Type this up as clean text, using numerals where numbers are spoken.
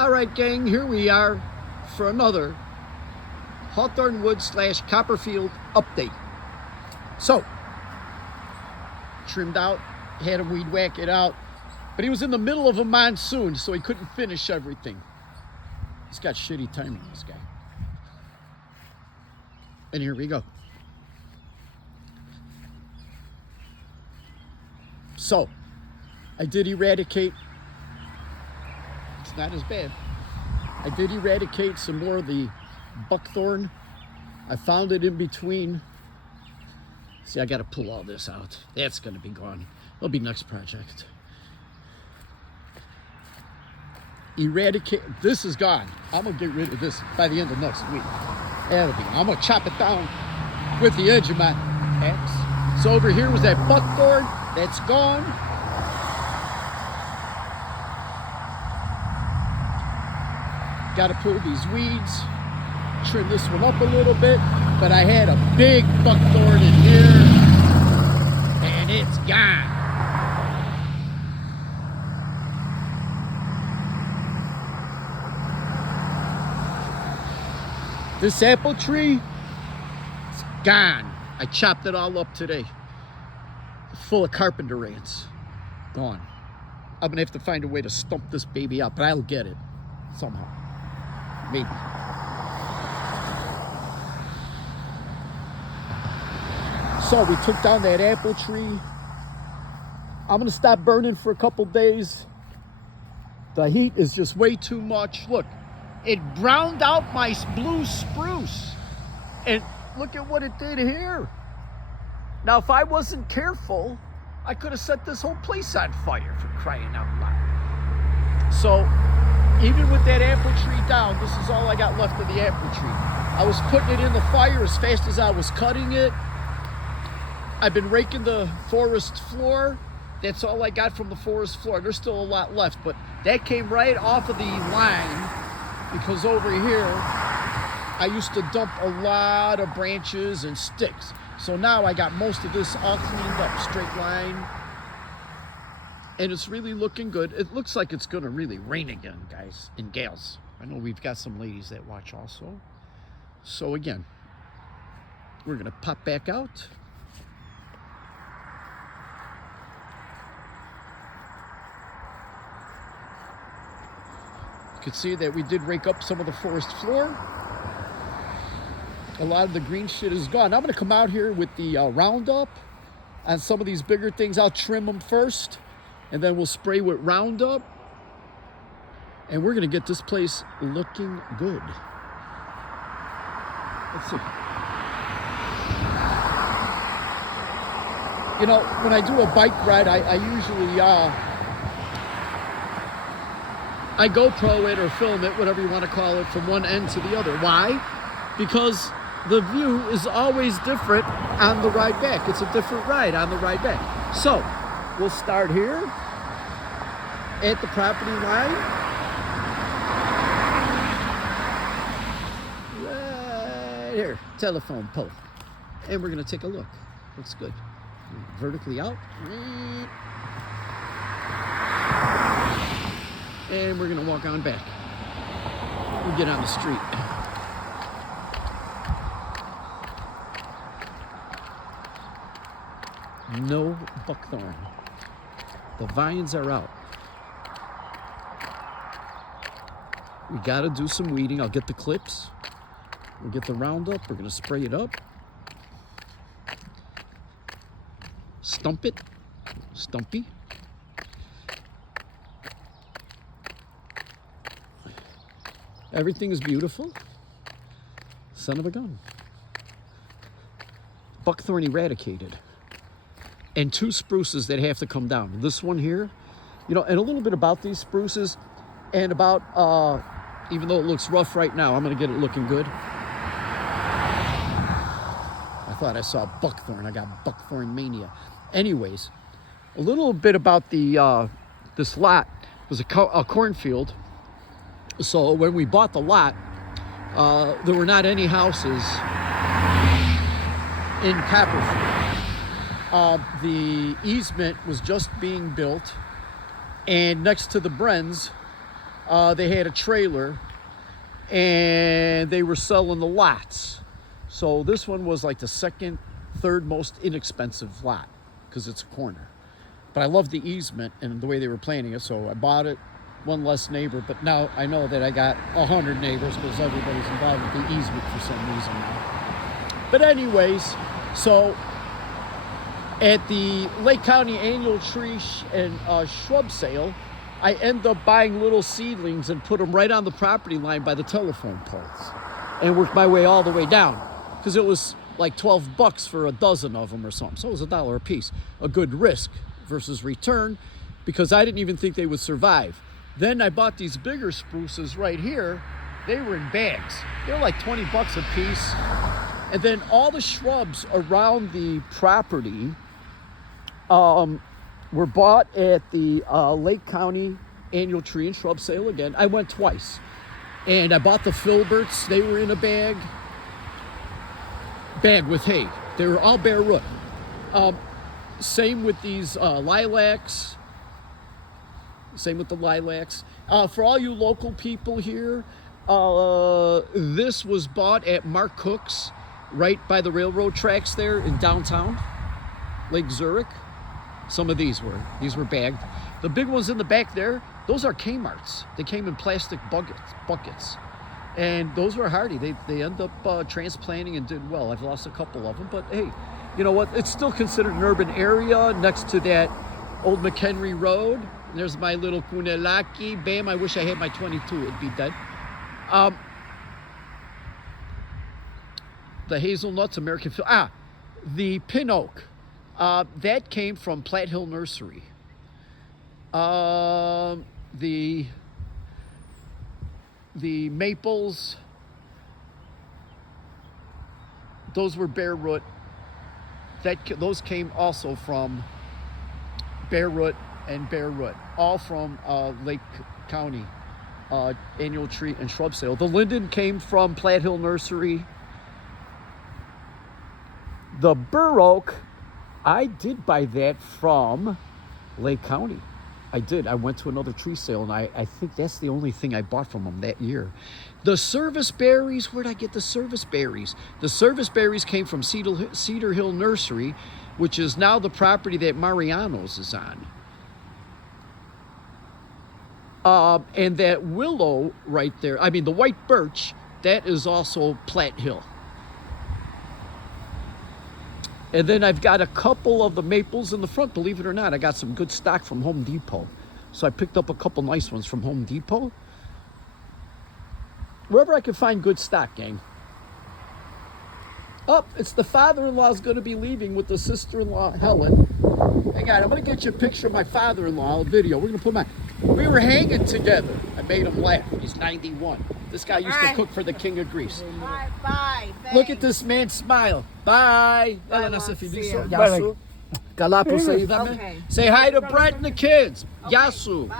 All right, gang, here we are for another Hawthorne Wood / Copperfield update. So, trimmed out, had him weed whack it out, but he was in the middle of a monsoon, so he couldn't finish everything. He's got shitty timing, this guy. And here we go. So, I did eradicate. It's not as bad. I did eradicate some more of the buckthorn. I found it in between. See, I got to pull all this out. That's going to be gone. It'll be next project. Eradicate. This is gone. I'm going to get rid of this by the end of next week. That'll be. I'm going to chop it down with the edge of my axe. So over here was that buckthorn. That's gone. Got to pull these weeds, trim this one up a little bit, but I had a big buckthorn in here, and it's gone. This apple tree, it's gone. I chopped it all up today. Full of carpenter ants. Gone. I'm gonna have to find a way to stump this baby out, but I'll get it somehow. Maybe. So we took down that apple tree. I'm gonna stop burning for a couple days. The heat is just way too much. Look, it browned out my blue spruce. And look at what it did here. Now, if I wasn't careful, I could have set this whole place on fire, for crying out loud. So, even with that apple tree down, this is all I got left of the apple tree. I was putting it in the fire as fast as I was cutting it. I've been raking the forest floor. That's all I got from the forest floor. There's still a lot left, but that came right off of the line, because over here, I used to dump a lot of branches and sticks. So now I got most of this all cleaned up, straight line. And it's really looking good. It looks like it's gonna really rain again, guys and gals. I know we've got some ladies that watch also. So again, we're gonna pop back out. You can see that we did rake up some of the forest floor. A lot of the green shit is gone. I'm gonna come out here with the Roundup on some of these bigger things. I'll trim them first, and then we'll spray with Roundup. And we're gonna get this place looking good. Let's see. You know, when I do a bike ride, I usually, I GoPro it or film it, whatever you wanna call it, from one end to the other. Why? Because the view is always different on the ride back. It's a different ride on the ride back. So, we'll start here at the property line. Right here, telephone pole. And we're gonna take a look. Looks good. Vertically out. And we're gonna walk on back. We'll get on the street. No buckthorn. The vines are out. We gotta do some weeding. I'll get the clips. We'll get the Roundup. We're gonna spray it up. Stump it. Stumpy. Everything is beautiful. Son of a gun. Buckthorn eradicated. And 2 spruces that have to come down. This one here, you know, and a little bit about these spruces, and about, even though it looks rough right now, I'm gonna get it looking good. I thought I saw buckthorn. I got buckthorn mania. Anyways, a little bit about the this lot. It was a cornfield. So when we bought the lot, there were not any houses in Copperfield. The easement was just being built, and next to the Brens, they had a trailer, and they were selling the lots. So this one was like the second, third most inexpensive lot because it's a corner. But I loved the easement and the way they were planning it, so I bought it. One less neighbor, but now I know that I got 100 neighbors because everybody's involved with the easement for some reason now. But anyways, so at the Lake County annual tree and shrub sale, I end up buying little seedlings and put them right on the property line by the telephone poles and worked my way all the way down because it was like $12 for a dozen of them or something. So it was $1 a piece. A good risk versus return because I didn't even think they would survive. Then I bought these bigger spruces right here. They were in bags. They were like $20 a piece. And then all the shrubs around the property were bought at the Lake County annual tree and shrub sale again. I went twice. And I bought the filberts. They were in a bag with hay. They were all bare root. Same with these lilacs. Same with the lilacs. For all you local people here, this was bought at Mark Cook's right by the railroad tracks there in downtown Lake Zurich. Some of these were bagged. The big ones in the back there, those are Kmart's. They came in plastic buckets. And those were hardy. They end up transplanting and did well. I've lost a couple of them, but hey, you know what? It's still considered an urban area next to that old McHenry Road. There's my little Kunelaki. Bam, I wish I had my 22. It'd be dead. The hazelnuts, American Phil. The pin oak. That came from Platte Hill Nursery. The maples, those were bare root. Those came also from bare root and bare root, all from Lake County annual tree and shrub sale. The linden came from Platte Hill Nursery. The bur oak, I did buy that from Lake County. I did. I went to another tree sale, and I think that's the only thing I bought from them that year. The service berries, where'd I get the service berries? The service berries came from Cedar Hill Nursery, which is now the property that Mariano's is on. And that willow right there, the white birch, that is also Platte Hill. And then I've got a couple of the maples in the front, believe it or not. I got some good stock from Home Depot. So I picked up a couple nice ones from Home Depot. Wherever I can find good stock, gang. It's the father-in-law's going to be leaving with the sister-in-law, Helen. Hang on, I'm going to get you a picture of my father-in-law, a video. We're going to put him on. We were hanging together. I made him laugh. He's 91. This guy used to cook for the King of Greece. Bye. Look at this man smile. Bye. Okay. Say hi to Brett and the kids. Yasu.